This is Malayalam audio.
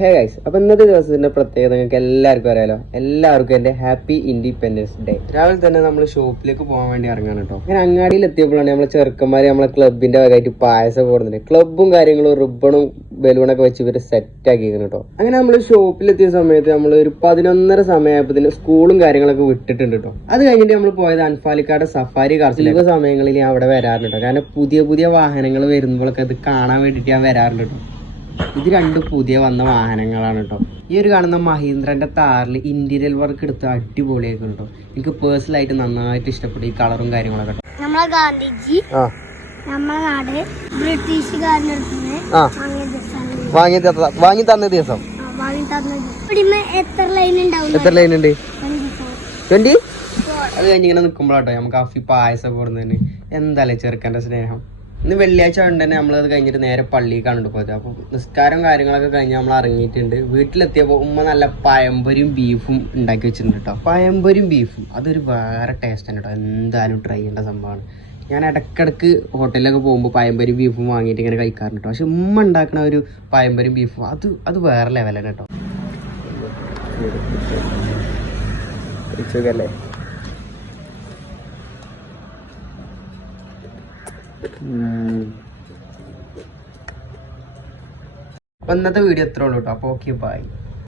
ഹേ ഗൈസ്, അപ്പൊ ഇന്നത്തെ ദിവസത്തിന്റെ പ്രത്യേകത നിങ്ങൾക്ക് എല്ലാവർക്കും അറിയാലോ. എല്ലാവർക്കും എന്റെ ഹാപ്പി ഇൻഡിപെൻഡൻസ് ഡേ. രാവിലെ തന്നെ നമ്മൾ ഷോപ്പിലേക്ക് പോകാൻ വേണ്ടി ഇറങ്ങാണ് കേട്ടോ. അങ്ങനെ അങ്ങാടിയിൽ എത്തിയപ്പോഴാണ് നമ്മളെ ചെറുക്കന്മാര് നമ്മളെ ക്ലബിന്റെ വകയായിട്ട് പായസം കൊടുക്കുന്നത്. ക്ലബും കാര്യങ്ങളും റിബണും ബലൂണൊക്കെ വെച്ച് ഇവര് സെറ്റ് ആക്കിയിരുന്നു കേട്ടോ. അങ്ങനെ നമ്മൾ ഷോപ്പിലെത്തിയ സമയത്ത് നമ്മൾ ഒരു 11:30 സമയമായപ്പോൾ സ്കൂളും കാര്യങ്ങളൊക്കെ വിട്ടിട്ടുണ്ട് കേട്ടോ. അത് കഴിഞ്ഞിട്ട് നമ്മൾ പോയത് അൻഫാലിക്കാട് സഫാരി കാർസിലേക്ക്. സമയങ്ങളിൽ ഞാൻ അവിടെ വരാറുണ്ട് കേട്ടോ. കാരണം പുതിയ പുതിയ വാഹനങ്ങൾ വരുമ്പോഴൊക്കെ ഇത് കാണാൻ വേണ്ടിയിട്ട് ഞാൻ വരാറുണ്ട് കേട്ടോ. ഇത് രണ്ടും പുതിയ വന്ന വാഹനങ്ങളാണ് കേട്ടോ. ഈ ഒരു കാണുന്ന മഹീന്ദ്രന്റെ താറിൽ ഇന്റീരിയൽ വർക്ക് എടുത്ത് അടിപൊളിയായിരിക്കും കേട്ടോ. എനിക്ക് പേഴ്സണലായിട്ട് നന്നായിട്ട് ഇഷ്ടപ്പെട്ടു ഈ കളറും കാര്യങ്ങളൊക്കെ. നമ്മളെ ഗാന്ധിജി നമ്മളെ നാട് ബ്രിട്ടീഷുകാരൻ്റെ വാങ്ങി തന്ന ദിവസം എത്ര ലൈൻ ഉണ്ടാവും? എത്ര ലൈൻ ഉണ്ട്? 20. അത് കഴിഞ്ഞിങ്ങനെ നിൽക്കുമ്പോഴാട്ടോ നമുക്ക് അഫി പായസം കൊടുന്നതിന് എന്താല്ലേ ചെറുക്കൻ്റെ സ്നേഹം. ഇന്ന് വെള്ളിയാഴ്ച കൊണ്ട് തന്നെ നമ്മളത് കഴിഞ്ഞിട്ട് നേരെ പള്ളിക്കാണ് പോയത്. അപ്പം നിസ്കാരം കാര്യങ്ങളൊക്കെ കഴിഞ്ഞ് നമ്മൾ ഇറങ്ങിയിട്ടുണ്ട്. വീട്ടിലെത്തിയപ്പോൾ ഉമ്മ നല്ല പഴംപൊരിയും ബീഫും ഉണ്ടാക്കി വെച്ചിട്ടുണ്ട് കേട്ടോ. പഴംപൊരിയും ബീഫും അതൊരു വേറെ ടേസ്റ്റ് ആണ് കേട്ടോ. എന്തായാലും ട്രൈ ചെയ്യേണ്ട സംഭവമാണ്. ഞാൻ ഇടയ്ക്കിടയ്ക്ക് ഹോട്ടലിലൊക്കെ പോകുമ്പോൾ പഴംപൊരിയും ബീഫും വാങ്ങിയിട്ട് ഇങ്ങനെ കഴിക്കാറുണ്ട് കേട്ടോ. പക്ഷെ ഉമ്മ ഉണ്ടാക്കുന്ന ഒരു പഴംപൊരിയും ബീഫും അത് വേറെ ലെവലാണ് കേട്ടോ. ല്ലേ അപ്പൊ ഇന്നത്തെ വീഡിയോ എത്ര ഉള്ളൂ കേട്ടോ. അപ്പോൾ ഓക്കെ ബൈ.